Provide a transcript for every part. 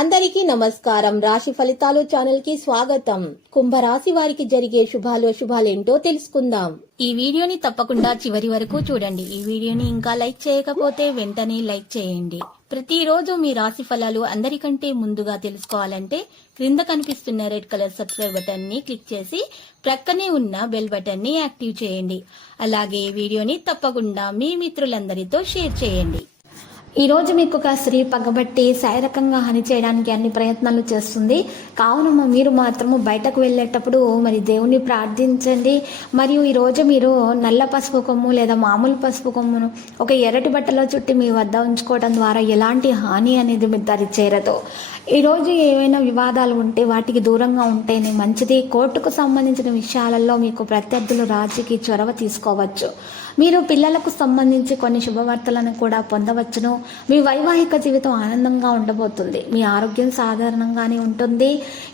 అందరికీ నమస్కారం. రాశి ఫలితాలు ఛానల్ కి స్వాగతం. కుంభరాశి వారికి జరిగే శుభాలేంటో తెలుసుకుందాం. ఈ వీడియోని తప్పకుండా చివరి వరకు చూడండి. ఈ వీడియోని ఇంకా లైక్ చేయకపోతే వెంటనే లైక్ చేయండి. ప్రతిరోజు మీ రాశి ఫలాలు అందరికంటే ముందుగా తెలుసుకోవాలంటే క్రింద కనిపిస్తున్న రెడ్ కలర్ సబ్స్క్రైబ్ బటన్ ని క్లిక్ చేసి ప్రక్కనే ఉన్న బెల్ బటన్ ని యాక్టివ్ చేయండి. అలాగే ఈ వీడియోని తప్పకుండా మీ మిత్రులందరితో షేర్ చేయండి. ఈ రోజు మీకు ఒక స్త్రీ పగబట్టి శారీరకంగా హాని చేయడానికి అన్ని ప్రయత్నాలు చేస్తుంది. కావున మీరు మాత్రము బయటకు వెళ్ళేటప్పుడు మరి దేవుణ్ణి ప్రార్థించండి. మరియు ఈ రోజు మీరు నల్ల పసుపు కొమ్ము లేదా మామూలు పసుపు కొమ్మును ఒక ఎర్రటి బట్టలో చుట్టి మీ వద్ద ఉంచుకోవడం ద్వారా ఎలాంటి హాని అనేది మీ దరి చేరదు. ఈరోజు ఏవైనా వివాదాలు ఉంటే వాటికి దూరంగా ఉంటేనే మంచిది. కోర్టుకు సంబంధించిన విషయాలలో మీకు ప్రత్యర్థులు రాజీకి చొరవ తీసుకోవచ్చు. మీరు పిల్లలకు సంబంధించి కొన్ని శుభవార్తలను కూడా పొందవచ్చును. మీ వైవాహిక జీవితం ఆనందంగా ఉండబోతుంది. మీ ఆరోగ్యం సాధారణంగానే ఉంటుంది.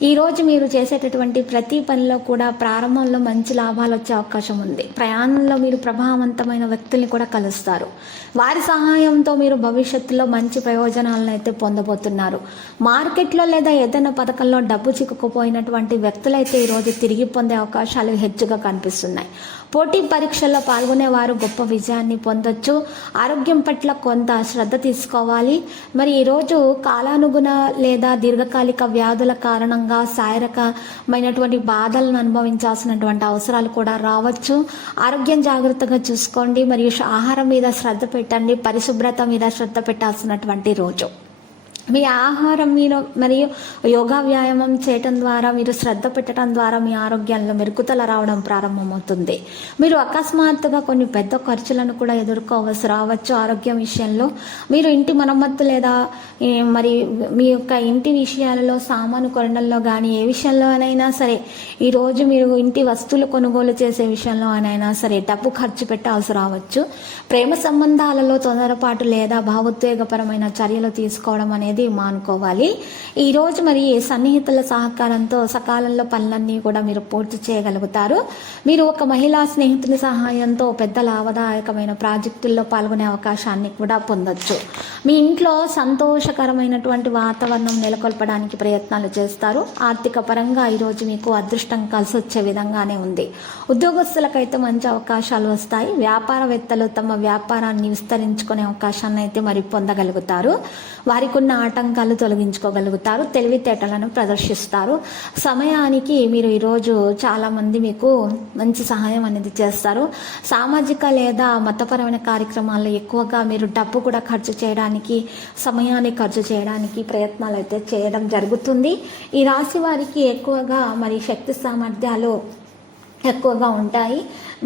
ఈరోజు మీరు చేసేటటువంటి ప్రతి పనిలో కూడా ప్రారంభంలో మంచి లాభాలు వచ్చే అవకాశం ఉంది. ప్రయాణంలో మీరు ప్రభావవంతమైన వ్యక్తుల్ని కూడా కలుస్తారు. వారి సహాయంతో మీరు భవిష్యత్తులో మంచి ప్రయోజనాలను అయితే పొందబోతున్నారు. మార్కెట్లో లేదా ఏదైనా పథకంలో డబ్బు చిక్కుకుపోయినటువంటి వ్యక్తులైతే ఈరోజు తిరిగి పొందే అవకాశాలు హెచ్చుగా కనిపిస్తున్నాయి. పోటీ పరీక్షల్లో పాల్గొనేవారు గొప్ప విజయాన్ని పొందొచ్చు. ఆరోగ్యం పట్ల కొంత శ్రద్ధ తీసుకోవాలి. మరి ఈరోజు కాలానుగుణ లేదా దీర్ఘకాలిక వ్యాధుల కారణంగా శారీరకమైనటువంటి బాధలను అనుభవించాల్సినటువంటి అవసరాలు కూడా రావచ్చు. ఆరోగ్యం జాగ్రత్తగా చూసుకోండి. మరియు ఆహారం మీద శ్రద్ధ పెట్టండి. పరిశుభ్రత మీద శ్రద్ధ పెట్టాల్సినటువంటి రోజు. మీ ఆహారం మీద మరియు యోగా వ్యాయామం చేయటం ద్వారా మీరు శ్రద్ధ పెట్టడం ద్వారా మీ ఆరోగ్యంలో మెరుగుదల రావడం ప్రారంభమవుతుంది. మీరు అకస్మాత్తుగా కొన్ని పెద్ద ఖర్చులను కూడా ఎదుర్కోవలసి రావచ్చు. ఆరోగ్యం విషయంలో మీరు ఇంటి మరమ్మత్తు లేదా మరి మీ యొక్క ఇంటి విషయాలలో సామాను కొనడంలో కానీ ఏ విషయంలోనైనా సరే ఈరోజు మీరు ఇంటి వస్తువులు కొనుగోలు చేసే విషయంలోనైనా సరే డబ్బు ఖర్చు పెట్టాల్సి రావచ్చు. ప్రేమ సంబంధాలలో తొందరపాటు లేదా భావోద్వేగపరమైన చర్యలు తీసుకోవడం అనేది మానుకోవాలి. ఈరోజు మరి సన్నిహితుల సహకారంతో సకాలంలో పనులన్నీ కూడా మీరు పూర్తి చేయగలుగుతారు. మీరు ఒక మహిళా స్నేహితుని సహాయంతో పెద్ద లాభదాయకమైన ప్రాజెక్టుల్లో పాల్గొనే అవకాశాన్ని కూడా పొందొచ్చు. మీ ఇంట్లో సంతోషకరమైనటువంటి వాతావరణం నెలకొల్పడానికి ప్రయత్నాలు చేస్తారు. ఆర్థిక పరంగా ఈరోజు మీకు అదృష్టం కలిసి వచ్చే విధంగానే ఉంది. ఉద్యోగస్తులకైతే మంచి అవకాశాలు వస్తాయి. వ్యాపారవేత్తలు తమ వ్యాపారాన్ని విస్తరించుకునే అవకాశాన్ని అయితే మరి పొందగలుగుతారు. వారికి ఉన్న ఆటంకాలు తొలగించుకోగలుగుతారు. తెలివితేటలను ప్రదర్శిస్తారు. సమయానికి మీరు ఈరోజు చాలామంది మీకు మంచి సహాయం అనేది చేస్తారు. సామాజిక లేదా మతపరమైన కార్యక్రమాల్లో ఎక్కువగా మీరు డబ్బు కూడా ఖర్చు చేయడానికి సమయాన్ని ఖర్చు చేయడానికి ప్రయత్నాలు అయితే చేయడం జరుగుతుంది. ఈ రాశి వారికి ఎక్కువగా మరి శక్తి సామర్థ్యాలు ఎక్కువగా ఉంటాయి.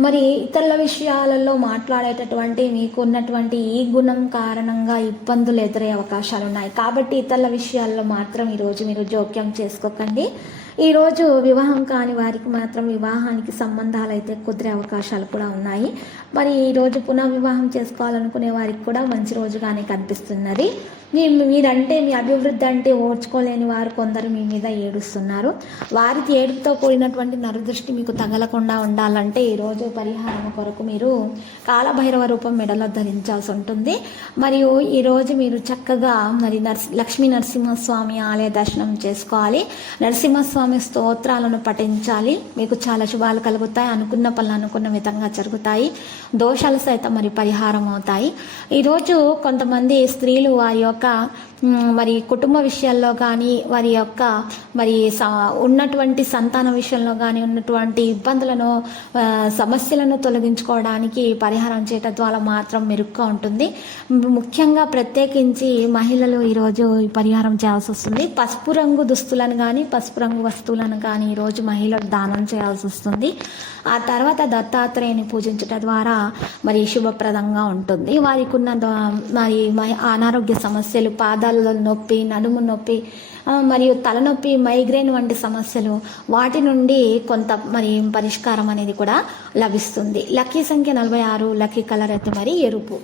మరి ఇతరుల విషయాలలో మాట్లాడేటటువంటి మీకు ఉన్నటువంటి ఈ గుణం కారణంగా ఇబ్బందులు ఎదురయ్యే అవకాశాలు ఉన్నాయి. కాబట్టి ఇతరుల విషయాల్లో మాత్రం ఈరోజు మీరు జోక్యం చేసుకోకండి. ఈరోజు వివాహం కాని వారికి మాత్రం వివాహానికి సంబంధాలు అయితే కుదిరే అవకాశాలు కూడా ఉన్నాయి. మరి ఈరోజు పునఃవివాహం చేసుకోవాలనుకునే వారికి కూడా మంచి రోజుగానే కనిపిస్తున్నది. మీరంటే మీ అభివృద్ధి అంటే ఓర్చుకోలేని వారు కొందరు మీ మీద ఏడుస్తున్నారు. వారికి ఏడుపుతో కూడినటువంటి నరదృష్టి మీకు తగలకుండా ఉండాలంటే ఈరోజు పరిహారం కొరకు మీరు కాలభైరవ రూపం మెడలో ధరించాల్సి ఉంటుంది. మరియు ఈరోజు మీరు చక్కగా మరి లక్ష్మీ నరసింహస్వామి ఆలయ దర్శనం చేసుకోవాలి. నరసింహస్వామి స్తోత్రాలను పఠించాలి. మీకు చాలా శుభాలు కలుగుతాయి. అనుకున్న పనులు అనుకున్న విధంగా జరుగుతాయి. దోషాలు సైతం మరి పరిహారం అవుతాయి. ఈరోజు కొంతమంది స్త్రీలు వారి యొక్క మరి కుటుంబ విషయాల్లో కానీ వారి యొక్క మరి ఉన్నటువంటి సంతాన విషయంలో కానీ ఉన్నటువంటి ఇబ్బందులను సమస్యలను తొలగించుకోవడానికి పరిహారం చేయటం ద్వారా మాత్రం మెరుగ్గా ఉంటుంది. ముఖ్యంగా ప్రత్యేకించి మహిళలు ఈరోజు ఈ పరిహారం చేయాల్సి వస్తుంది. పసుపు రంగు దుస్తులను కానీ పసుపు రంగు వస్తువులను కానీ ఈరోజు మహిళలు దానం చేయాల్సి వస్తుంది. ఆ తర్వాత దత్తాత్రేయుని పూజించటం ద్వారా మరి శుభప్రదంగా ఉంటుంది. వారికి ఉన్న మరి అనారోగ్య సమస్యలు, పాదాలలో నొప్పి, నడుము నొప్పి మరియు తలనొప్పి, మైగ్రేన్ వంటి సమస్యలు వాటి నుండి కొంత మరి పరిష్కారం అనేది కూడా లభిస్తుంది. లక్కీ సంఖ్య 46, లక్కీ కలర్ అయితే మరి ఎరుపు.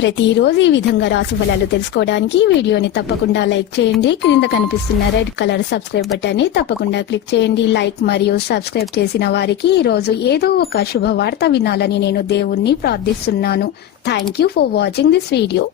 ప్రతిరోజు ఈ విధంగా రాశి ఫలాలు తెలుసుకోవడానికి వీడియోని తప్పకుండా లైక్ చేయండి. క్రింద కనిపిస్తున్న రెడ్ కలర్ సబ్స్క్రైబ్ బటన్ ని తప్పకుండా క్లిక్ చేయండి. లైక్ మరియు సబ్స్క్రైబ్ చేసిన వారికి ఈ రోజు ఏదో ఒక శుభవార్త వినాలని నేను దేవుణ్ణి ప్రార్థిస్తున్నాను. Thank you for watching this video.